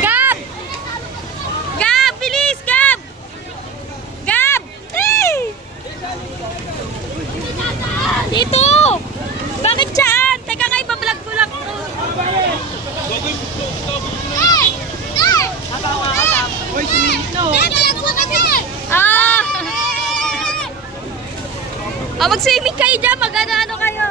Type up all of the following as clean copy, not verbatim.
Gab! Gab! Bilis! Gab! Gab! Hey! Dito! Bakit dyan? Teka nga, ibablog ko lang to. Ah! Ah, mag-swimming kayo dyan. Mag-ano kayo.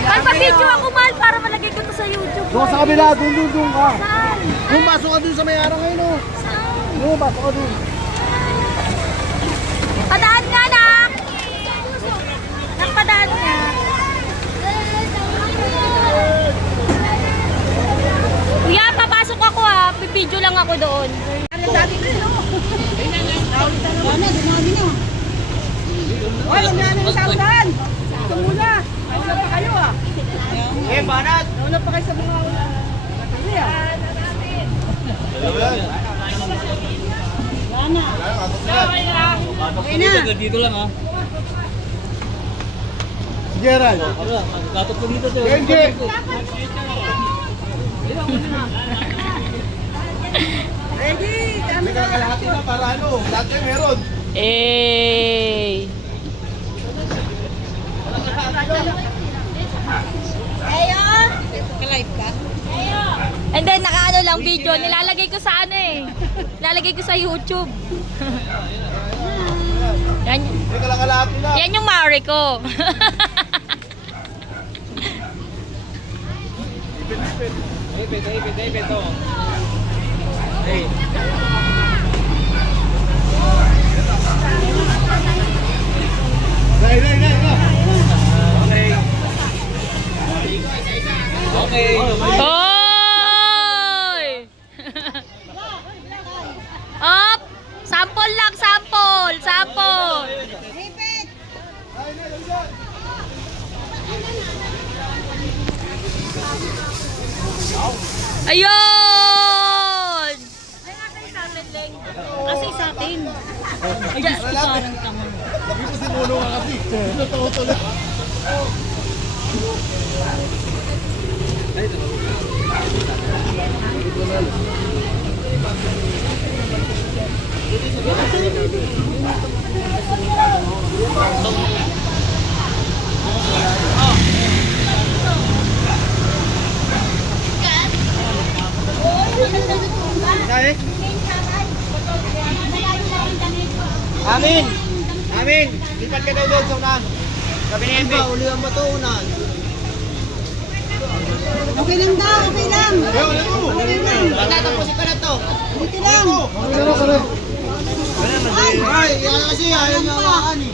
Mahal, pa-video ako, mahal, para malagay ko to sa YouTube. Doon sa kabila, doon ka. Saan? Doon, pasok ka doon sa may araw ngayon, oh. Saan? Doon, pasok ka doon. Padaan nga, nak! Nakpadaan nga. Kuya, papasok ako ha. Pipidyo lang ako doon. Ano dati ko, no? Ano, dumami na. Hoy, wag na ng saudan. Ito muna. Nauna pa kayo ah. Eh, banat! Nauna pa kayo sa mga ano yan. Yana. Okay na. Dito lang ha. Gerald. Dapat po dito to. Genji! Ready? Kami May kakalahati na para ano, lahat kayo meron. Eh. Ayo. Ka-live ka? And then, naka-ano lang video. Nilalagay ko sa ano eh. Nilalagay ko sa YouTube. Yan, May kakalahati na. yan yung Mari ko. Ipit to. Hey. Dai. Okay. Hoy! Up! Sample lang, sample! Sample! Repeat. Ayun! Ay, nasa sa atin, Leng. Kasi sa atin. Ay, Diyos ko, parang tama. Lagi mo si Muno nga kasi. Totoo lang. Amin! Lipat ka daw doon sa unahan. Sabi ni Embe. Ulihan ba ito unahan? Okay lang daw, okay lang. Tatapusin ka na to. Dito lang. Ay, yan kasi ayaw niya hawakan eh.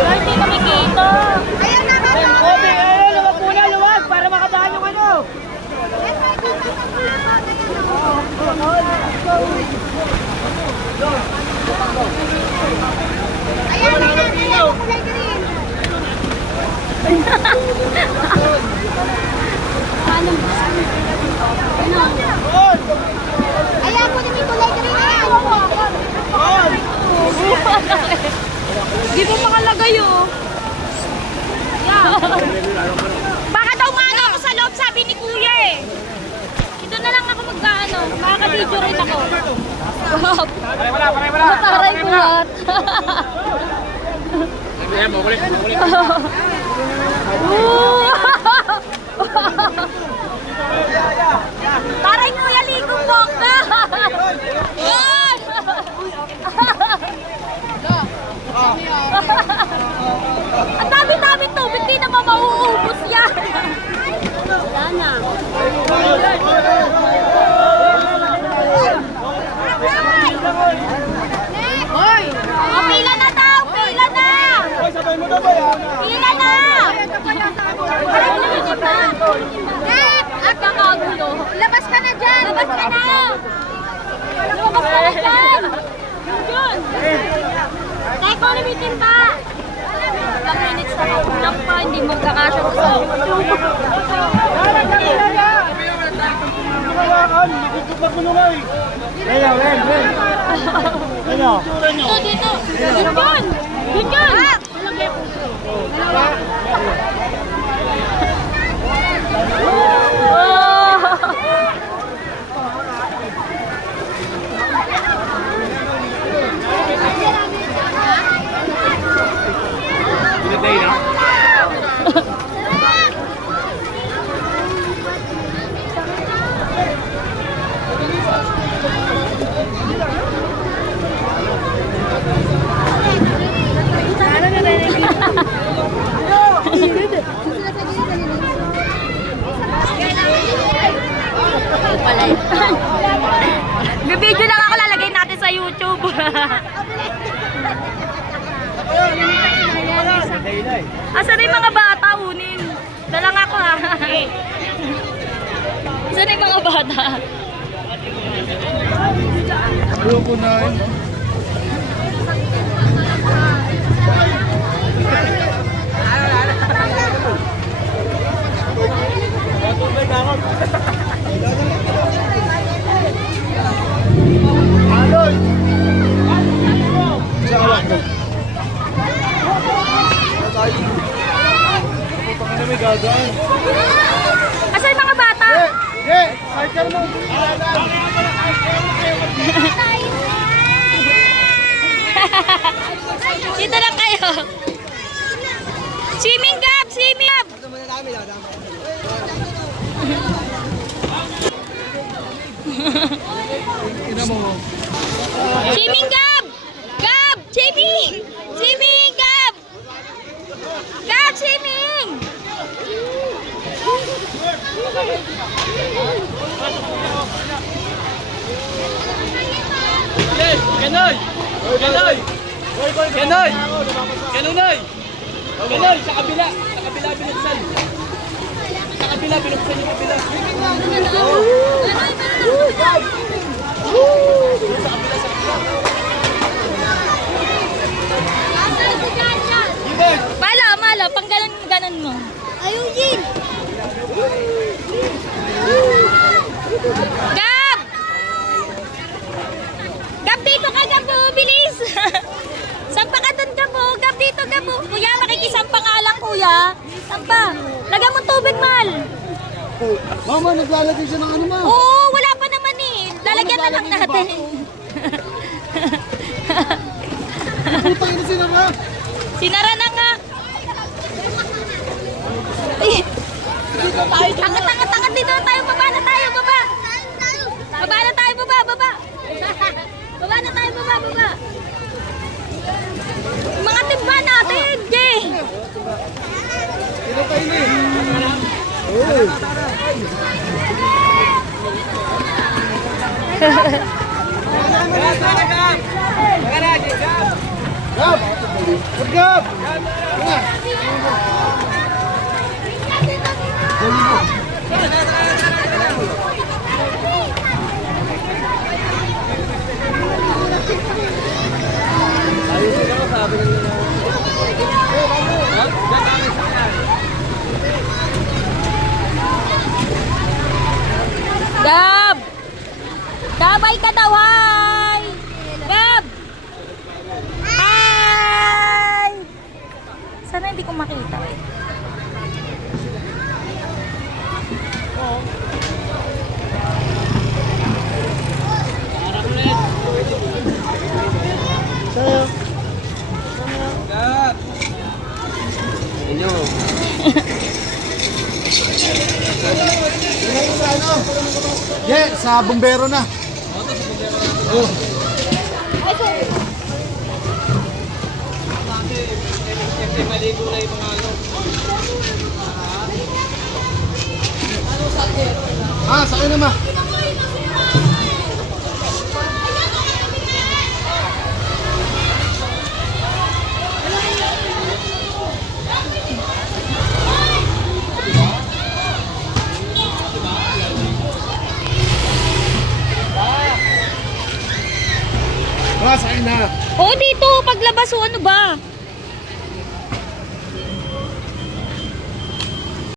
Ay, hindi makikita. Ayan na, mama. Luwag muna, luwag para makadaan yung ano. Ayan na, ayan. Kulay green. Ano? Ayan po namin kulay green. Ayan. Di ba makalagay oh? Yeah. Baka daw maano ako sa loob, sabi ni Kuya eh. Ito na lang ako magkaano. Makaka-video rin ako. Wow. Mataray ko lahat. Taray Kuya, ligong bongga. Yan! Ang dami-dami tubig, di naman mauubos yan. Wala na. Hoy! O, pila na daw! Pila na! Pila na! hindi magkakasya ko sa YouTube. Dito, dito. Ganyan. Ganyan. Bibidyo lang ako, lalagay natin sa YouTube. Asan na yung mga bata, unin? Dalang ako ha. Asan na yung mga bata? Ayoko na eh. Asan yung mga bata? Dito lang kayo. Swimming gap! Swimming gap! Swimming gap! Gap! Swimming! Swimming gap! Gap! Swimming! Kenoy! Kenoy! Kenoy! Kenoy! Kenoy! Sa kabila! Sa kabila binuksan! Sa kabila binuksan yung kabila! Mala, mala. Pang ganon mo. Ayaw, Jin! Gab! Gab, dito ka, Gab. Bilis! Sampa ka dun, Gab. Gab, dito, Gab. Kuya, makikisampa ka lang, kuya. Sampa. Lagyan mo tubig, Mal. Mama, naglalagay siya ng ano ma? Oo, wala pa naman eh. Lalagyan na lang natin. Putang ina sila nga. Sinara na nga. Angat, dito na tayo. Baba na tayo, baba. Baba na tayo, baba, baba. Baba na tayo, baba, baba. Mga timba natin, Jay. Sino kayo ni? Gab! Gab! Gab! Dabay ka daw, hi! Gab! Hi! Sana hindi ko makita eh. Inyo. Yeah, sa bumbero na. Oh. Maligo na yung mga ano. Ah, sa akin na ma. Ah, sa akin na. Oo, dito. Paglabas o ano ba?